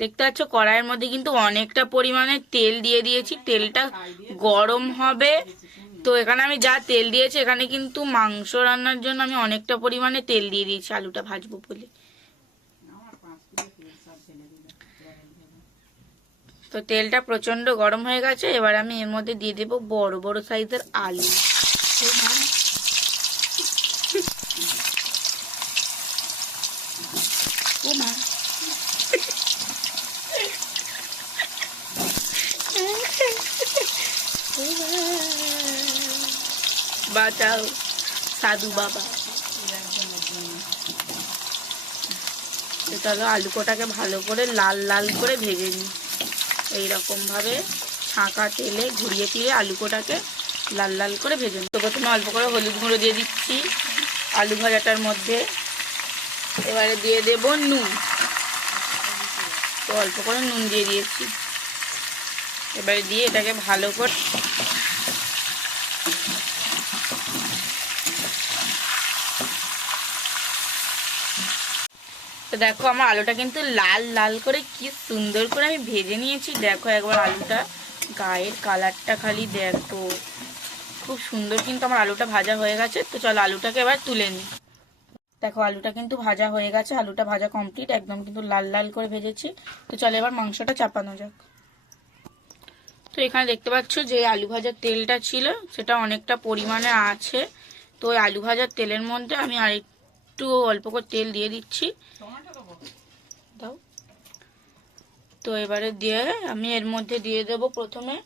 দেখতে পাচ্ছ কড়াইয়ের মধ্যে কিন্তু অনেকটা পরিমাণে তেল দিয়ে দিয়েছি, তেলটা গরম হবে। তো এখানে আমি যা তেল দিয়েছি, এখানে কিন্তু মাংস রান্নার জন্য আমি অনেকটা পরিমাণে তেল দিয়ে দিয়েছি আলুটা ভাজবো বলে। তো তেলটা প্রচন্ড গরম হয়ে গেছে, এবার আমি এর মধ্যে দিয়ে দেবো বড় বড় সাইজের আলু। ও মা, বাঁচাও সাধু বাবা। চলো আলু কোটাকে ভালো করে লাল লাল করে ভেজে নিই। এইরকম ভাবে ছাঁকা তেলে ঘুরিয়ে ফিরিয়ে আলু কোটাকে লাল লাল করে ভেজে নিই। তো প্রথমে অল্প করে হলুদ গুঁড়ো দিয়ে দিচ্ছি আলু ভাজাটার মধ্যে। এবারে দিয়ে দেব নুন, তো অল্প করে নুন দিয়ে দিয়েছি। এবারে দিয়ে এটাকে ভালো করে তো দেখো আমার আলুটা কিন্তু লাল লাল করে কি সুন্দর করে আমি ভেজে নিয়েছি। দেখো একবার আলুটা গায়ের কালারটা খালি দেখো, খুব সুন্দর কিন্তু আমার আলুটা ভাজা হয়ে গেছে। তো চলো আলুটাকে এবার তুলে নিই। দেখো আলুটা কিন্তু ভাজা হয়ে গেছে, আলুটা ভাজা কমপ্লিট, একদম কিন্তু লাল লাল করে ভেজেছি। তো চলো এবার মাংসটা চাপানো যাক। তো এখানে দেখতে পাচ্ছ যে আলু ভাজার তেলটা ছিল সেটা অনেকটা পরিমাণে আছে। তো ওই আলু ভাজার তেলের মধ্যে আমি আরেকটু অল্প করে তেল দিয়ে দিচ্ছি। দাও। তো এবারে দিয়ে আমি এর মধ্যে দিয়ে দেবো প্রথমে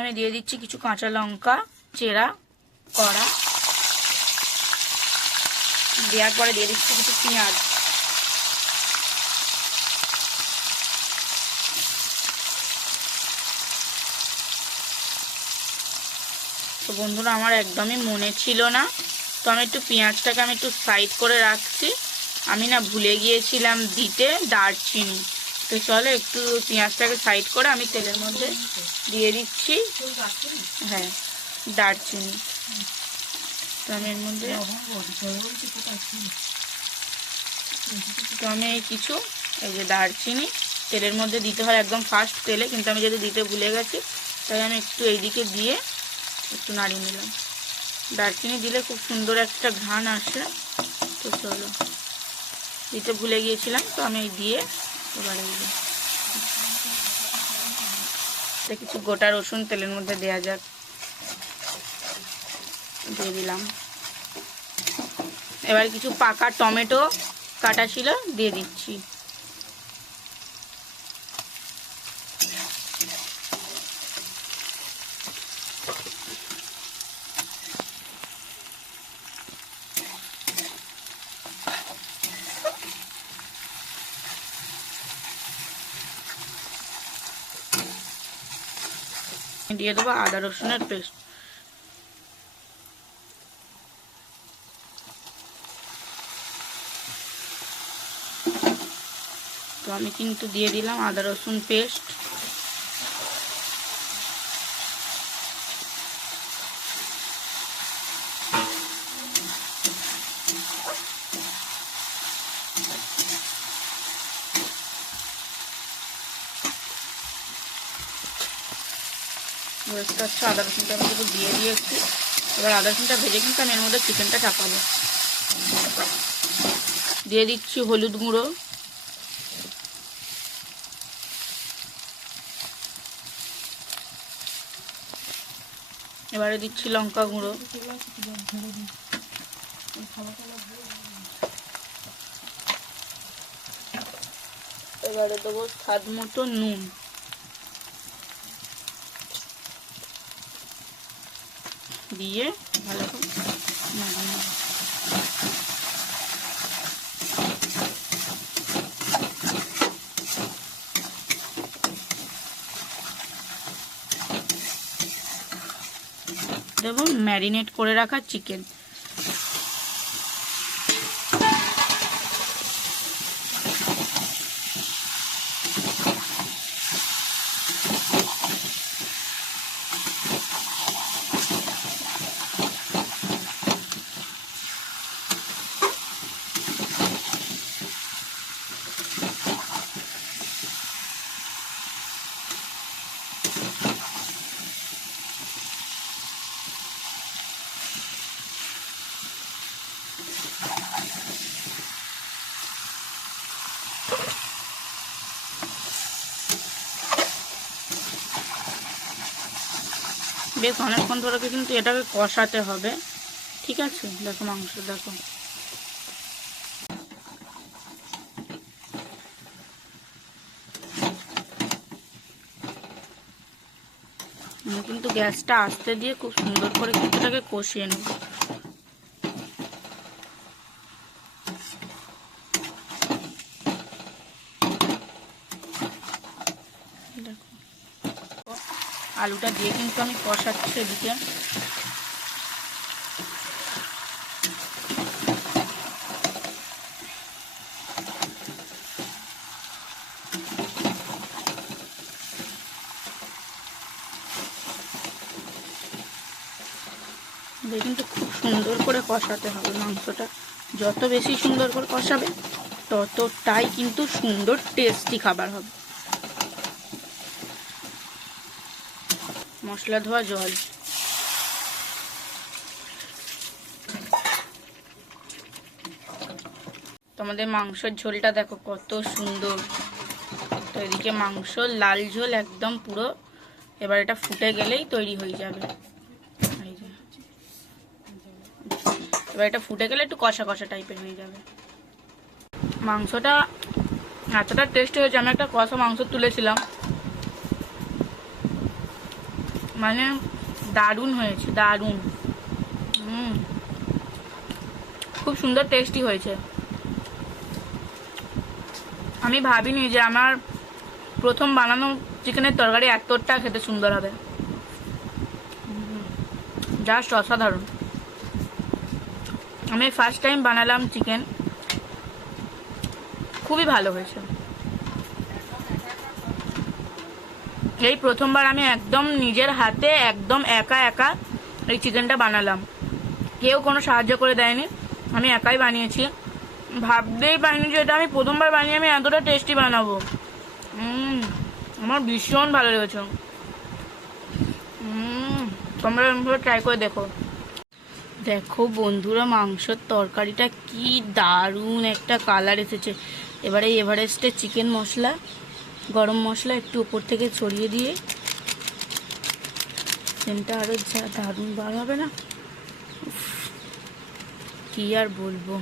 আমি দিয়ে দিচ্ছি কিছু কাঁচা লঙ্কা চেরা কড়া, দেওয়ার পরে দিয়ে দিচ্ছি কিছু পেঁয়াজ। তো বন্ধুরা আমার একদমই মনে ছিল না, তো আমি একটু পেঁয়াজটাকে আমি একটু সাইড করে রাখছি। আমি না ভুলে গিয়েছিলাম দিতে দারচিনি। তো চলো একটু পেঁয়াজটাকে সাইড করে আমি তেলের মধ্যে দিয়ে দিচ্ছি। হ্যাঁ, দারচিনি। তো আমি এর মধ্যে তো আমি কিছু এই যে দারচিনি তেলের মধ্যে দিতে হয় একদম ফার্স্ট তেলে, কিন্তু আমি যদি দিতে ভুলে গেছি, তাই আমি একটু এইদিকে দিয়ে একটু নাড়িয়ে নিলাম। দারচিনি দিলে খুব সুন্দর একটা ঘ্রাণ আসে। তো চলো, দিতে ভুলে গিয়েছিলাম, তো আমি দিয়ে এবারে কিছু গোটা রসুন তেলের মধ্যে দেওয়া যাক, দিয়ে দিলাম। এবার কিছু পাকা টমেটো কাটা ছিল দিয়ে দিচ্ছি। দিয়ে দেবো আদা রসুনের পেস্ট। তো আমি কিন্তু দিয়ে দিলাম আদা রসুন পেস্ট। আদা রসুনটা আমি কিন্তু দিয়ে দিয়েছি। এবার আদা রসুনটা ভেজে কিন্তু আমি এর মধ্যে চিকেনটা চাপাবো। দিয়ে দিচ্ছি হলুদ গুঁড়ো, এবারে দিচ্ছি লঙ্কা গুঁড়ো, এবারে দেবো স্বাদ মতো নুন, দিয়ে ভালো করে দেবো ম্যারিনেট করে রাখা চিকেন। বেশ অনেকক্ষণ ধরে কিন্তু এটাকে কষাতে হবে, ঠিক আছে। দেখো মাংস, দেখো আমি কিন্তু গ্যাসটা আস্তে দিয়ে খুব সুন্দর করে কিন্তু এটাকে কষিয়ে নেব। দেখো আলুটা দিয়ে কিন্তু আমি কষাচ্ছি এদিকে। কিন্তু খুব সুন্দর করে কষাতে হবে মাংসটা, যত বেশি সুন্দর করে কষাবে ততটাই কিন্তু সুন্দর টেস্টি খাবার হবে। মশলা ধোয়া জল, তোমাদের মাংসের ঝোলটা দেখো কত সুন্দর। তো এদিকে মাংস লাল ঝোল একদম পুরো, এবার এটা ফুটে গেলেই তৈরি হয়ে যাবে। এবার এটা ফুটে গেলে একটু কষা কষা টাইপের হয়ে যাবে। মাংসটা এতটা টেস্ট হয়েছে, আমি একটা কষা মাংস তুলেছিলাম, মানে দারুণ হয়েছে, দারুণ। খুব সুন্দর টেস্টি হয়েছে। আমি ভাবিনি যে আমার প্রথম বানানো চিকেনের তরকারি এতটা খেতে সুন্দর হবে, জাস্ট অসাধারণ। আমি ফার্স্ট টাইম বানালাম চিকেন, খুবই ভালো হয়েছে। এই প্রথমবার আমি একদম নিজের হাতে একদম একা একা এই চিকেনটা বানালাম, কেউ কোনো সাহায্য করে দেয়নি, আমি একাই বানিয়েছি। ভাবতেই পারিনি যে এটা আমি প্রথমবার বানিয়ে আমি এতটা টেস্টি বানাবো। আমার ভীষণ ভালো লেগেছে। তোমরা ট্রাই করে দেখো। দেখো বন্ধুরা, মাংসের তরকারিটা কি দারুণ একটা কালার এসেছে। এবারে এভারেস্টের চিকেন মশলা, গরম মশলা একটু উপর থেকে ছড়িয়ে দিয়ে সেন্টটা আরো যা দারুণ বার হবে না, কি আর বলবো।